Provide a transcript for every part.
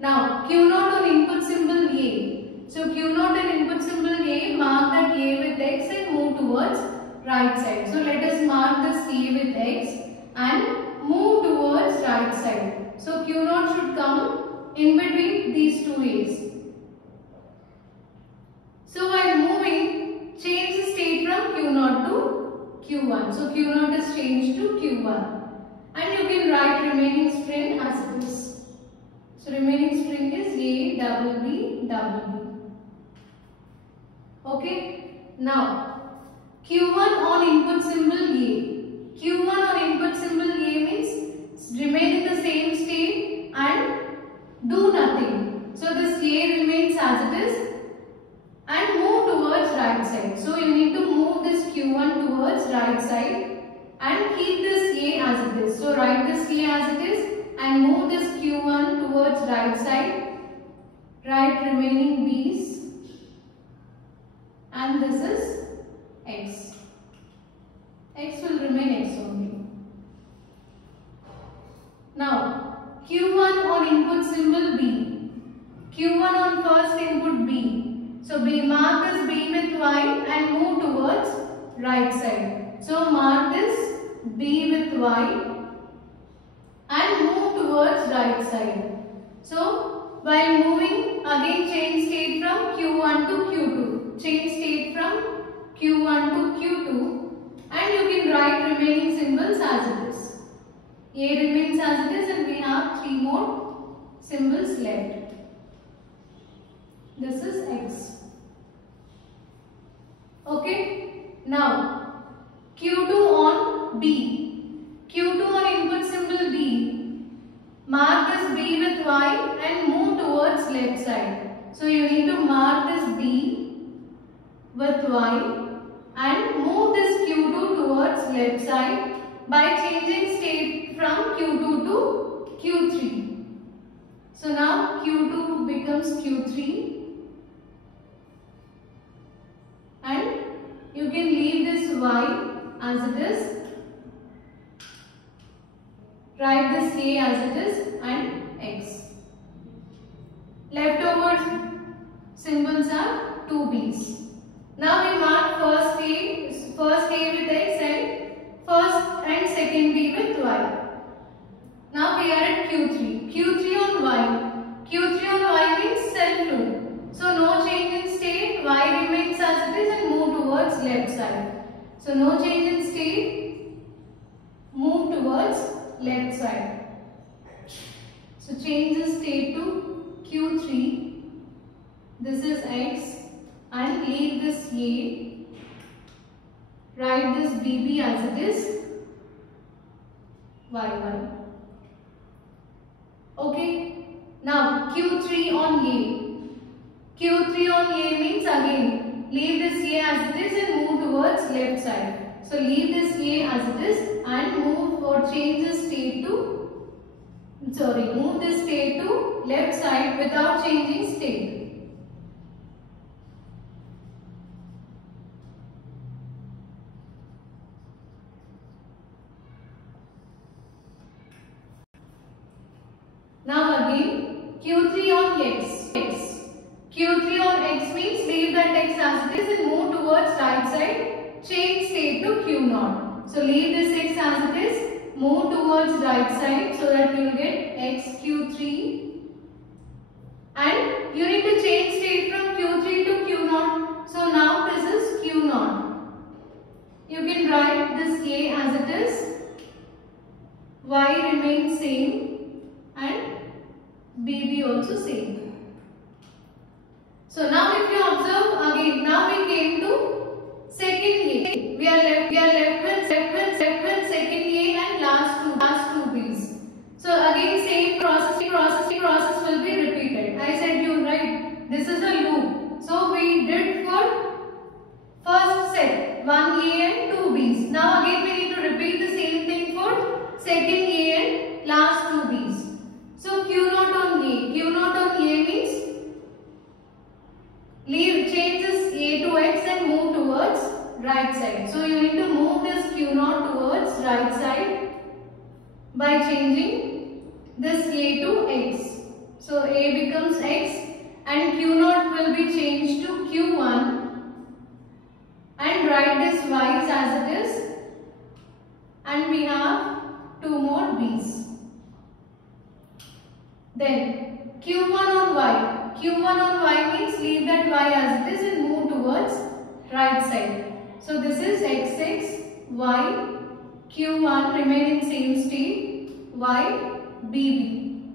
Now Q naught on input symbol A. So Q naught and input symbol A, mark that A with X and move towards right side. So let us mark this A with X and move towards right side. So Q naught should come in between these two A's. So while moving, change the state from Q naught to Q1. So Q naught is changed to Q1. And you can write remaining string as it is. So remaining string is A double B double B. Okay. Now Q1 on input symbol A. Q1 on input symbol A means remain in the same state and do nothing. So this A remains as it is and move towards right side. So you need to move this Q1 towards right side and keep this A as it is. So write this A as it is and move this Q1 towards right side. Write remaining B's and this is X. X will remain X only. Now Q1 on input symbol B. Q1 on first input B. So B, mark this B with Y and move towards right side. So mark this B with Y and move towards right side. So while moving, again change state from Q1 to Q2. Change state from Q1 to Q2 and you can write remaining symbols as it is. A remains as it is and we have 3 more symbols left. This is X. Okay. Now Q2 on B. Q2 on input symbol B. Mark this B with Y and move towards left side. So you need to mark this B with Y and move this Q2 towards left side by changing state from Q2 to Q3. So now Q2 becomes Q3 and you can leave this Y as it is. Write this A as it is and X. Leftover symbols are 2 B's. Now we mark first A with X and first and second B with Y. Now we are at Q3. Q3 on Y. Q3 on Y means self loop. So no change in state. Y remains as it is and move towards left side. So no change in state. Move towards left side. So change the state to Q3. This is X and leave this A. Write this BB as it is Y1. Okay. Now Q3 on A. Q3 on A means again leave this A as it is and move towards left side. So leave this A as it is and move or change the state to move this state to left side without changing state. Now again Q3 on X. Q3 on X means leave that X as it is and move towards right side. Change state to Q0. So leave this X as it is, move towards right side so that you will get XQ3. And you need to change state from Q3 to Q0. So now this is Q0. You can write this A as it is. Y remains same and BB also same. So now if you observe again, now we came to second A. We are left with second A and last two B's. So again same process will be repeated. I said you right. This is a loop. So we did for first set 1 A and 2 B's. Now again we need to repeat the same thing for second A and last 2 B's. So Q0 on A. Q0 on A means change this A to X and move towards right side. So you need to move this Q0 towards right side by changing this A to X. So A and Q0 will be changed to Q1, and write this Y's as it is, and we have 2 more B's. Then Q1 on Y. Q1 on Y means leave that Y as it is and move towards right side. So this is X6, Y, Q1 remain in same state, Y, BB.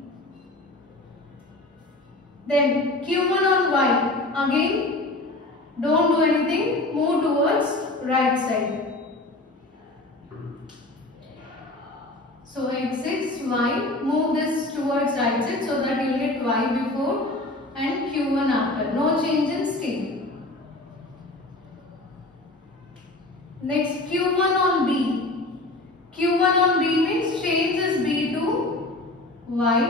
Then Q1 on Y, again don't do anything, move towards right side. So X6, Y, move this towards right side so that you will get Y before and Q1 after. No change in state. Next Q1 on B. Q1 on B means change this B to Y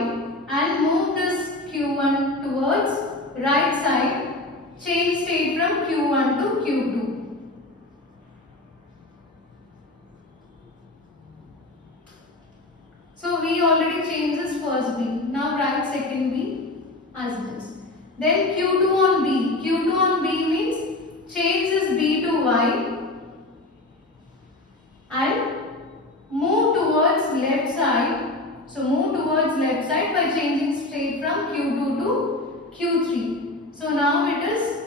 and move this Q1 towards right side. Change state from Q1 to Q2. So we already changed this first B. Now write second B as this. Then Q2 on B. Q2 on B means change this B to Y and move towards left side. So move towards left side by changing state from Q2 to Q3. So now it is,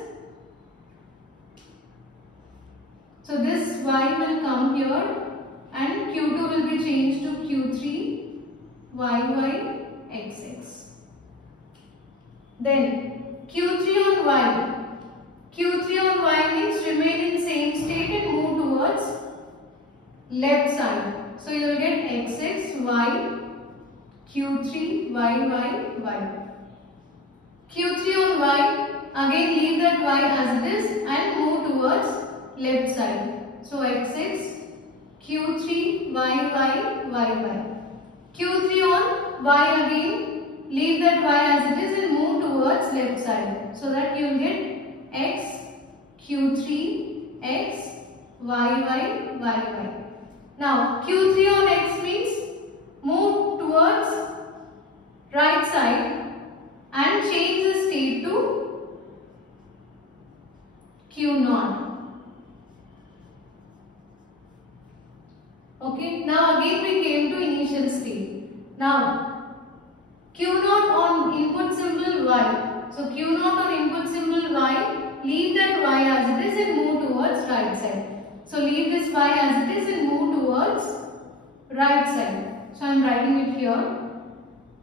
so this Y will come here and Q2 will be changed to Q3. YY XX. Then Q3 on Y. Q3 on Y means remain in same state and move towards left side. So you will get XX, Y, Q3, YY, Y. Q3 on Y, again leave that Y as it is and move towards left side. So XX, Q3, YY, YY. Q3 on Y again, leave that Y as it is and move towards left side. So that you will get X, Q3, X, YY, YY. Now Q3 on X means move towards right side and change the state to Q0. Okay, now again we came to initial state. Now Q0 on input symbol Y. So Q0 on input symbol Y, leave that Y as it is and move towards right side. So leave this Y as it is and move towards right side. So I am writing it here.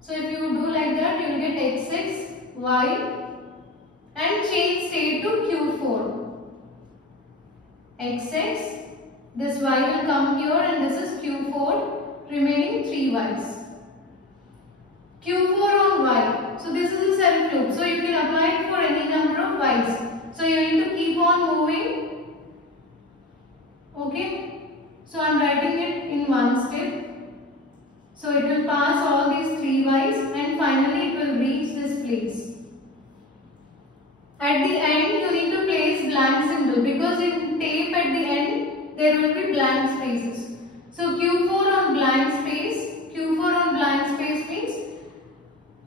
So if you do like that, you will get X6, Y and change state to Q4. X6. This Y will come here and this is Q4, remaining 3 Ys. Q4 on Y. So this is a self loop. So you can apply it for any number of Ys. So you need to keep on moving. Okay. So I am writing it in one step. So it will pass all these 3 Ys and finally it will reach this place. At the end you need to place blank symbol because in tape at the end there will be blank spaces. So Q4 on blank space, Q4 on blank space means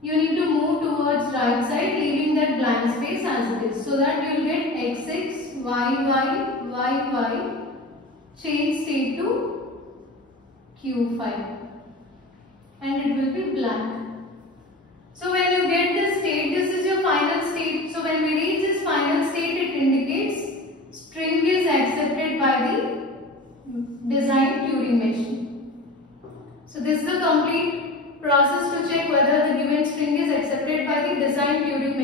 you need to move towards right side leaving that blank space as it is. So that you will get X6, YY, YY, change state to Q5 and it will be blank. So when you get this state, this is your final state. So when we reach this final state, it indicates string is accepted by the design Turing machine. So this is the complete process to check whether the given string is accepted by the design Turing